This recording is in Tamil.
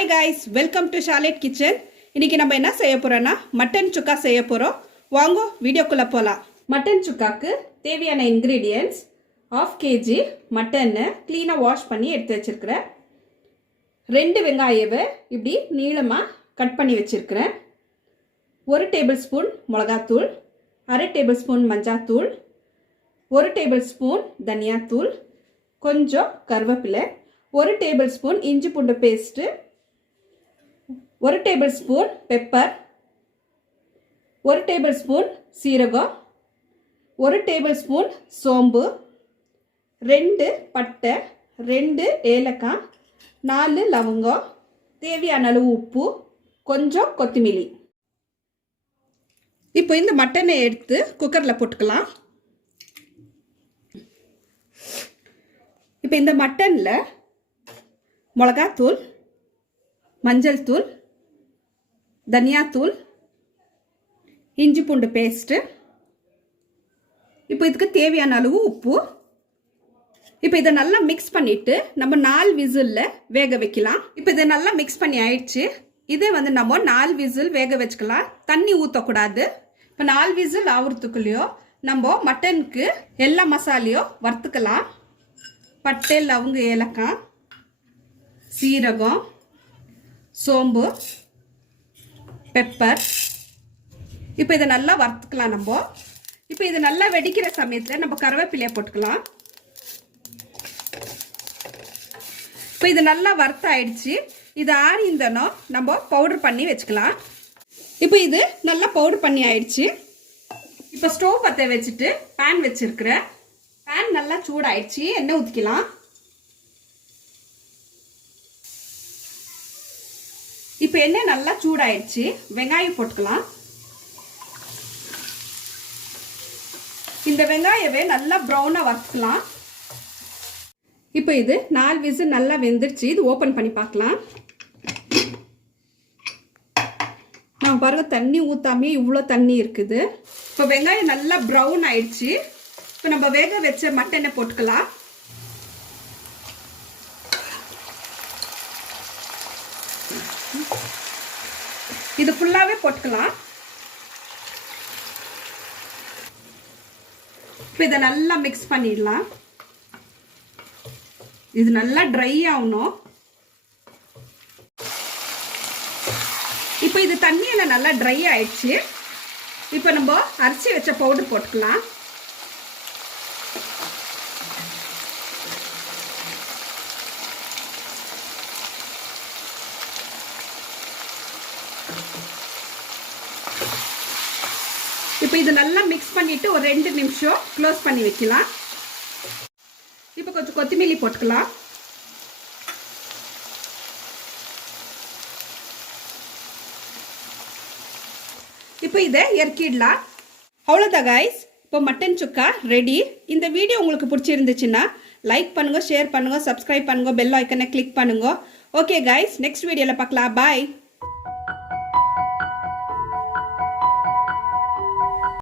Hi guys, welcome to Charlotte Kitchen. இன்னைக்கு நம்ம என்ன செய்ய போறோம்னா மட்டன் சுக்கா செய்ய போறோம். வாங்க வீடியோக்குள்ள போலாம். மட்டன் சுக்காக்கு தேவையான ingredients 1/2 kg மட்டன் க்ளீனா வாஷ் பண்ணி எடுத்து வச்சிருக்கேன். 2 வெங்காயத்தை இப்படி நீளமா கட் பண்ணி வச்சிருக்கேன். 1 டேபிள்ஸ்பூன் மிளகாய்த்தூள், 1/2 டேபிள்ஸ்பூன் மஞ்சள்தூள், 1 டேபிள்ஸ்பூன் தனியாத்தூள், கொஞ்சம் கருவேப்பிலை, 1 டேபிள்ஸ்பூன் இஞ்சி பூண்டு பேஸ்ட், 1 டேபிள்ஸ்பூன் பெப்பர், 1 டேபிள்ஸ்பூன் சீரகம், 1 டேபிள்ஸ்பூன் சோம்பு, 2 பட்டை, 2 ஏலக்காய், 4 லவங்கம், தேவையான அளவு உப்பு, கொஞ்சம் கொத்தமல்லி. இப்போ இந்த மட்டனை எடுத்து குக்கரில் போட்டுக்கலாம். இப்போ இந்த மட்டனில் மிளகாத்தூள், மஞ்சள் தூள், தனியாத்தூள், இஞ்சி பூண்டு பேஸ்ட்டு, இப்போ இதுக்கு தேவையான அளவு உப்பு. இப்போ இதை நல்லா மிக்ஸ் பண்ணிவிட்டு நம்ம 4 விசிலில் வேக வைக்கலாம். இப்போ இதை நல்லா மிக்ஸ் பண்ணி ஆயிடுச்சு. இதே நம்ம 4 விசில் வேக வச்சுக்கலாம். தண்ணி ஊற்றக்கூடாது. இப்போ 4 விசில் ஆகுறதுக்குள்ளேயோ நம்ம மட்டனுக்கு எல்லா மசாலையும் வறுத்துக்கலாம். பட்டை, லவங்க, ஏலக்காய், சீரகம், சோம்பு, பெப்பர். இப்போ இதை நல்லா வறுத்துக்கலாம். இப்போ இது நல்லா வெடிக்கிற சமயத்தில் நம்ம கருவேப்பிலையை போட்டுக்கலாம். இப்போ இது நல்லா வறுத்து ஆயிடுச்சு. இது ஆறிந்தனோ நம்ம பவுடர் பண்ணி வச்சுக்கலாம். இப்போ இது நல்லா பவுடர் பண்ணி ஆயிடுச்சு. இப்போ ஸ்டவ் பற்ற வச்சுட்டு பேன் வச்சிருக்கிறேன். பேன் நல்லா சூடாயிடுச்சு. எண்ணெய் ஊற்றிக்கலாம். இப்போ எண்ணெய் நல்லா சூடாயிடுச்சு. வெங்காயம் போட்டுக்கலாம். இந்த வெங்காயவே நல்லா ப்ரௌனாக வறுத்துக்கலாம். இப்போ இது 4 விசில் நல்லா வெந்துருச்சு. இது ஓப்பன் பண்ணி பார்க்கலாம். நான் பாருங்க, தண்ணி ஊற்றாமே இவ்வளோ தண்ணி இருக்குது. இப்போ வெங்காயம் நல்லா ப்ரௌன் ஆயிடுச்சு. இப்போ நம்ம வேக வச்ச மட்டனை போட்டுக்கலாம். இது ஃபுல்லாகவே போட்டுக்கலாம். இப்போ இதை நல்லா மிக்ஸ் பண்ணிடலாம். இது நல்லா ட்ரை ஆகணும். இப்போ இது தண்ணியில் நல்லா ட்ரை ஆயிடுச்சு. இப்போ நம்ம அரைச்சி வச்ச பவுடர் போட்டுக்கலாம். இப்போ இது நல்லா மிக்ஸ் பண்ணிட்டு ஒரு 2 நிமிஷம் க்ளோஸ் பண்ணி வைக்கலாம். இப்போ கொஞ்சம் கொத்தமல்லி போட்டுக்கலாம். இப்போ இதை இறக்கிடலாம். அவ்வளோதான் கைஸ். இப்போ மட்டன் சுக்கா ரெடி. இந்த வீடியோ உங்களுக்கு பிடிச்சிருந்துச்சுன்னா லைக் பண்ணுங்க, ஷேர் பண்ணுங்க, சப்ஸ்கிரைப் பண்ணுங்க, பெல் ஐக்கனை கிளிக் பண்ணுங்க. ஓகே கைஸ், நெக்ஸ்ட் வீடியோவில் பார்க்கலாம். பாய்.